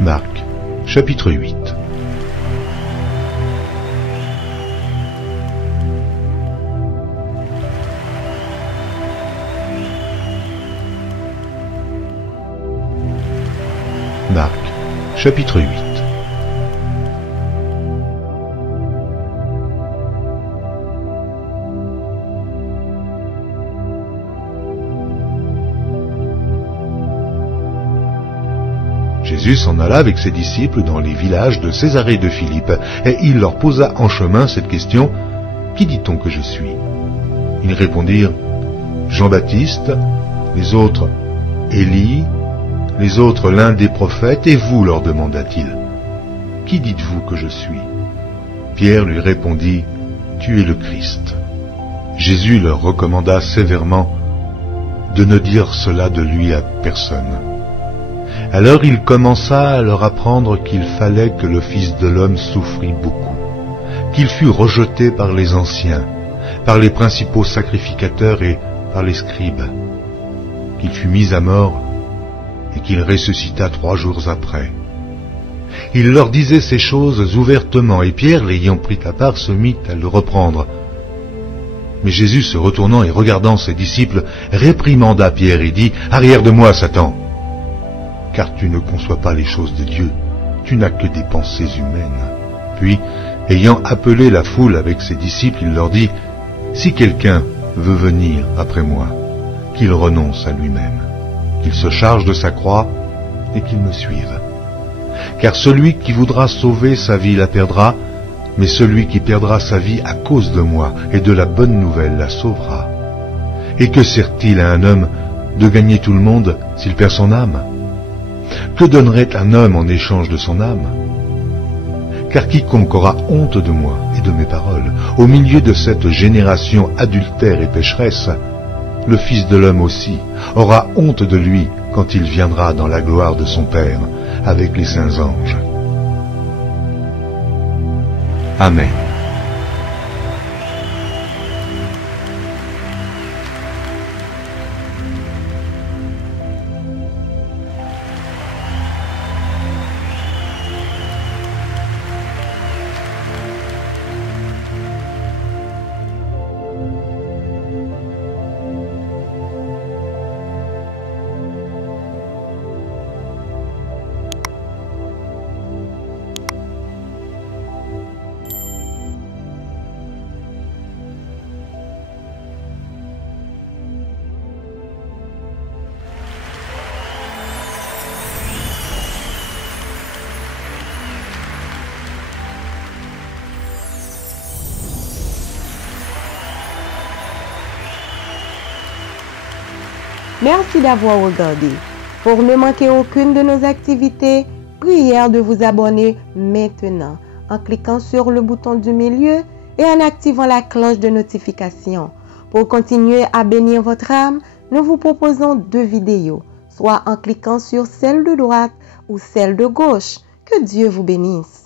Marc, chapitre 8. Marc, chapitre 8. Jésus s'en alla avec ses disciples dans les villages de Césarée de Philippe, et il leur posa en chemin cette question: « Qui dit-on que je suis ?» Ils répondirent: « Jean-Baptiste, les autres Élie, les autres l'un des prophètes, et vous, leur demanda-t-il, qui dites-vous que je suis ?» Pierre lui répondit: « Tu es le Christ. » Jésus leur recommanda sévèrement de ne dire cela de lui à personne. Alors il commença à leur apprendre qu'il fallait que le Fils de l'homme souffrit beaucoup, qu'il fût rejeté par les anciens, par les principaux sacrificateurs et par les scribes, qu'il fût mis à mort et qu'il ressuscita 3 jours après. Il leur disait ces choses ouvertement, et Pierre, l'ayant pris à part, se mit à le reprendre. Mais Jésus, se retournant et regardant ses disciples, réprimanda Pierre et dit: « Arrière de moi, Satan, car tu ne conçois pas les choses de Dieu, tu n'as que des pensées humaines. » Puis, ayant appelé la foule avec ses disciples, il leur dit: « Si quelqu'un veut venir après moi, qu'il renonce à lui-même, qu'il se charge de sa croix et qu'il me suive. Car celui qui voudra sauver sa vie la perdra, mais celui qui perdra sa vie à cause de moi et de la bonne nouvelle la sauvera. Et que sert-il à un homme de gagner tout le monde s'il perd son âme ? Que donnerait un homme en échange de son âme ? Car quiconque aura honte de moi et de mes paroles, au milieu de cette génération adultère et pécheresse, le Fils de l'homme aussi aura honte de lui quand il viendra dans la gloire de son Père avec les saints anges. » Amen. Merci d'avoir regardé. Pour ne manquer aucune de nos activités, prière de vous abonner maintenant en cliquant sur le bouton du milieu et en activant la cloche de notification. Pour continuer à bénir votre âme, nous vous proposons 2 vidéos, soit en cliquant sur celle de droite ou celle de gauche. Que Dieu vous bénisse.